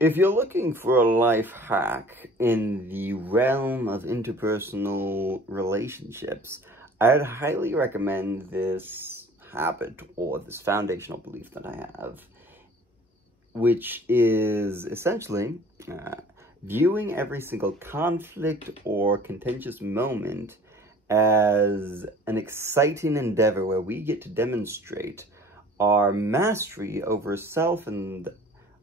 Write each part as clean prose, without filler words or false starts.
If you're looking for a life hack in the realm of interpersonal relationships, I'd highly recommend this habit or this foundational belief that I have, which is essentially viewing every single conflict or contentious moment as an exciting endeavor where we get to demonstrate our mastery over self and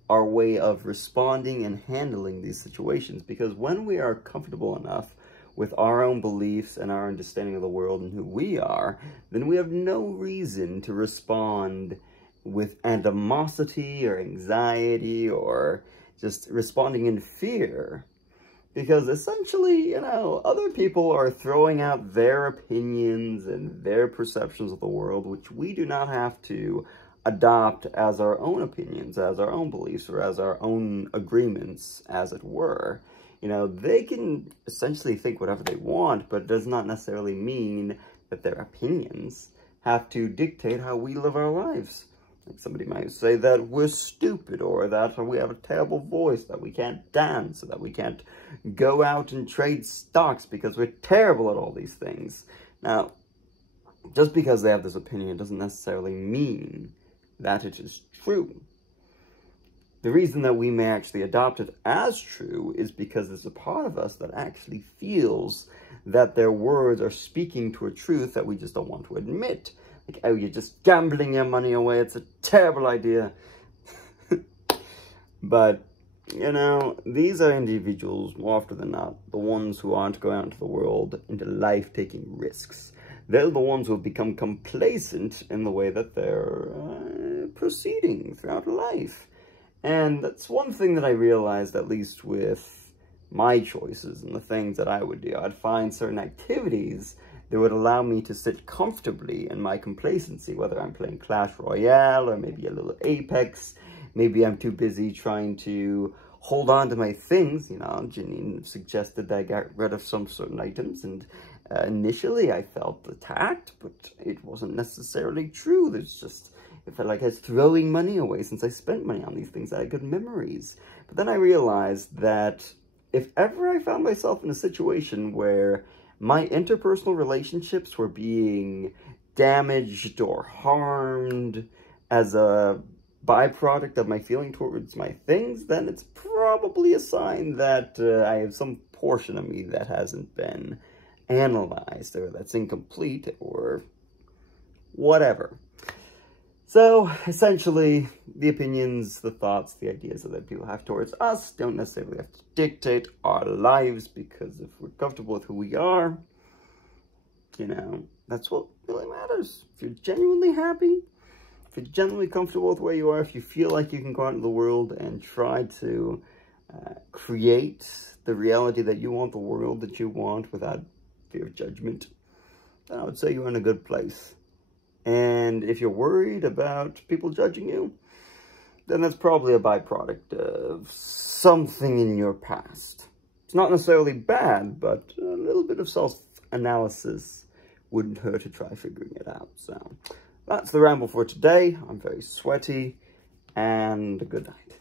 our way of responding and handling these situations. Because when we are comfortable enough with our own beliefs and our understanding of the world and who we are, then we have no reason to respond with animosity or anxiety or just responding in fear. Because essentially, you know, other people are throwing out their opinions and their perceptions of the world, which we do not have to adopt as our own opinions, as our own beliefs, or as our own agreements, as it were. You know, they can essentially think whatever they want, but it does not necessarily mean that their opinions have to dictate how we live our lives. Like somebody might say that we're stupid, or that we have a terrible voice, that we can't dance, or that we can't go out and trade stocks because we're terrible at all these things. Now, just because they have this opinion doesn't necessarily mean that it is true. The reason that we may actually adopt it as true is because there's a part of us that actually feels that their words are speaking to a truth that we just don't want to admit. Like, oh, you're just gambling your money away, it's a terrible idea. But, you know, these are individuals, more often than not, the ones who aren't going out into the world, into life, taking risks. They're the ones who have become complacent in the way that they're proceeding throughout life. And that's one thing that I realized, at least with my choices and the things that I would do. I'd find certain activities that would allow me to sit comfortably in my complacency, whether I'm playing Clash Royale or maybe a little Apex. Maybe I'm too busy trying to hold on to my things. You know, Janine suggested that I get rid of some certain items, and initially I felt attacked, but it wasn't necessarily true. There's just, it felt like I was throwing money away since I spent money on these things. I had good memories. But then I realized that if ever I found myself in a situation where my interpersonal relationships were being damaged or harmed as a byproduct of my feeling towards my things, then it's probably a sign that I have some portion of me that hasn't been analyzed, or that's incomplete, or whatever. So, essentially, the opinions, the thoughts, the ideas that people have towards us don't necessarily have to dictate our lives, because if we're comfortable with who we are, you know, that's what really matters. If you're genuinely happy, if you're genuinely comfortable with where you are, if you feel like you can go out into the world and try to create the reality that you want, the world that you want, without fear of judgment, then I would say you're in a good place. And if you're worried about people judging you, then that's probably a byproduct of something in your past. It's not necessarily bad, but a little bit of self-analysis wouldn't hurt to try figuring it out. So that's the ramble for today. I'm very sweaty, and good night.